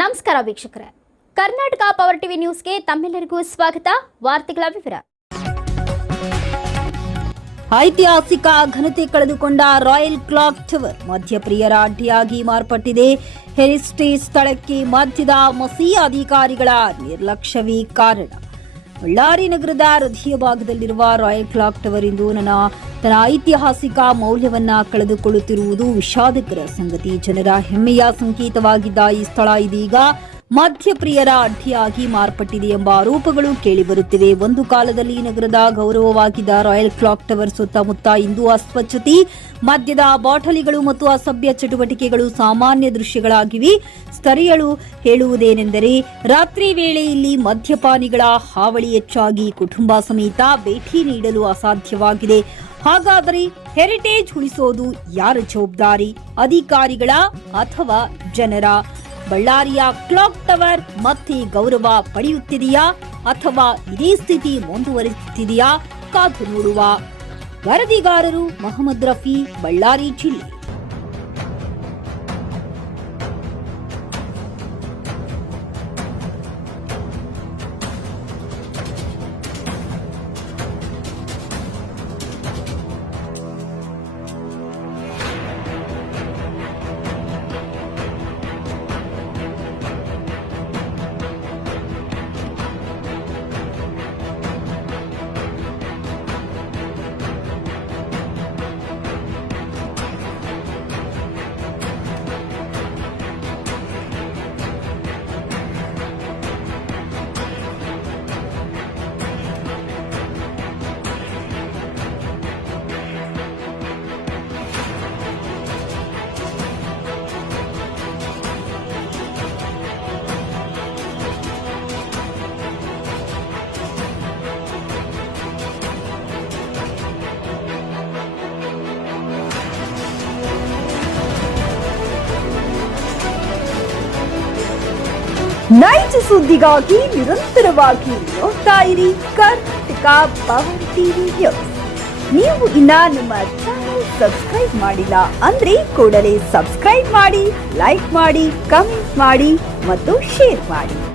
ನಮಸ್ಕಾರ ವೀಕ್ಷಕರೇ, Karnataka power TV ನ್ಯೂಸ್ಗೆ ತಮ್ಮೆಲ್ಲರಿಗೂ ಸ್ವಾಗತ. ವಾರ್ತೆಗಳ ವಿವರ. ಐತಿಹಾಸಿಕ ಘನತೆ ಕಳೆದುಕೊಂಡ ರಾಯಲ್ ಕ್ಲಾಕ್ ಟವರ್ ಮಧ್ಯಪ್ರಿಯರ ಅಡ್ಡಿಯಾಗಿ ಮಾರ್ಪಟ್ಟಿದೆ. ಹೆರಿಟೇಜ್ ಸ್ಥಳಕ್ಕೆ ಮಧ್ಯದ ಮಸೀದಿ ಅಧಿಕಾರಿಗಳ ನಿರ್ಲಕ್ಷ್ಯವೇ ಕಾರಣ. ಬಳ್ಳಾರಿ ನಗರದ ಹೃದಯ ಭಾಗದಲ್ಲಿರುವ ರಾಯಲ್ ಕ್ಲಾಕ್ ಟವರ್ ಇಂದು ತನ್ನ ಐತಿಹಾಸಿಕ ಮೌಲ್ಯವನ್ನ ಕಳೆದುಕೊಳ್ಳುತ್ತಿರುವುದು ವಿಷಾದಕರ ಸಂಗತಿ. ಜನರ ಹೆಮ್ಮೆಯ ಸಂಕೇತವಾಗಿದ್ದ ಈ ಸ್ಥಳ ಇದೀಗ ಮಧ್ಯಪ್ರಿಯರ ಅಡ್ಡಿಯಾಗಿ ಮಾರ್ಪಟ್ಟಿದೆ ಎಂಬ ಆರೋಪಗಳು ಕೇಳಿಬರುತ್ತಿವೆ. ಒಂದು ಕಾಲದಲ್ಲಿ ನಗರದ ಗೌರವವಾಗಿದ್ದ ರಾಯಲ್ ಕ್ಲಾಕ್ ಟವರ್ ಸುತ್ತಮುತ್ತ ಇಂದು ಅಸ್ವಚ್ಛತೆ, ಮದ್ಯದ ಬಾಟಲಿಗಳು ಮತ್ತು ಅಸಭ್ಯ ಚಟುವಟಿಕೆಗಳು ಸಾಮಾನ್ಯ ದೃಶ್ಯಗಳಾಗಿವೆ. ಸ್ಥಳೀಯರು ಹೇಳುವುದೇನೆಂದರೆ, ರಾತ್ರಿ ವೇಳೆ ಇಲ್ಲಿ ಮದ್ಯಪಾನಿಗಳ ಹಾವಳಿ ಹೆಚ್ಚಾಗಿ ಕುಟುಂಬ ಸಮೇತ ಭೇಟಿ ನೀಡಲು ಅಸಾಧ್ಯವಾಗಿದೆ. ಹಾಗಾದರೆ ಹೆರಿಟೇಜ್ ಉಳಿಸೋದು ಯಾರ ಜವಾಬ್ದಾರಿ? ಅಧಿಕಾರಿಗಳ ಅಥವಾ ಜನರ? ಬಳ್ಳಾರಿಯ ಕ್ಲಾಕ್ ಟವರ್ ಮತ್ತೆ ಗೌರವ ಪಡೆಯುತ್ತಿದೆಯಾ ಅಥವಾ ಇದೇ ಸ್ಥಿತಿ ಮುಂದುವರಿಸುತ್ತಿದೆಯಾ? ಕಾದು ನೋಡುವ. ವರದಿಗಾರರು ಮೊಹಮ್ಮದ್ ರಫಿ, ಬಳ್ಳಾರಿ ಜಿಲ್ಲೆ. ನೈಜ ಸುದ್ದಿಗಾಗಿ ನಿರಂತರವಾಗಿ ನೋಡ್ತಾ ಇರಿ ಕರ್ನಾಟಕ ಪವರ್ ಟಿವಿ ನ್ಯೂಸ್. ನೀವು ಇನ್ನ ನಮ್ಮ ಚಾನೆಲ್ ಸಬ್ಸ್ಕ್ರೈಬ್ ಮಾಡಿಲ್ಲ ಅಂದ್ರೆ ಕೂಡಲೇ ಸಬ್ಸ್ಕ್ರೈಬ್ ಮಾಡಿ, ಲೈಕ್ ಮಾಡಿ, ಕಮೆಂಟ್ ಮಾಡಿ ಮತ್ತು ಶೇರ್ ಮಾಡಿ.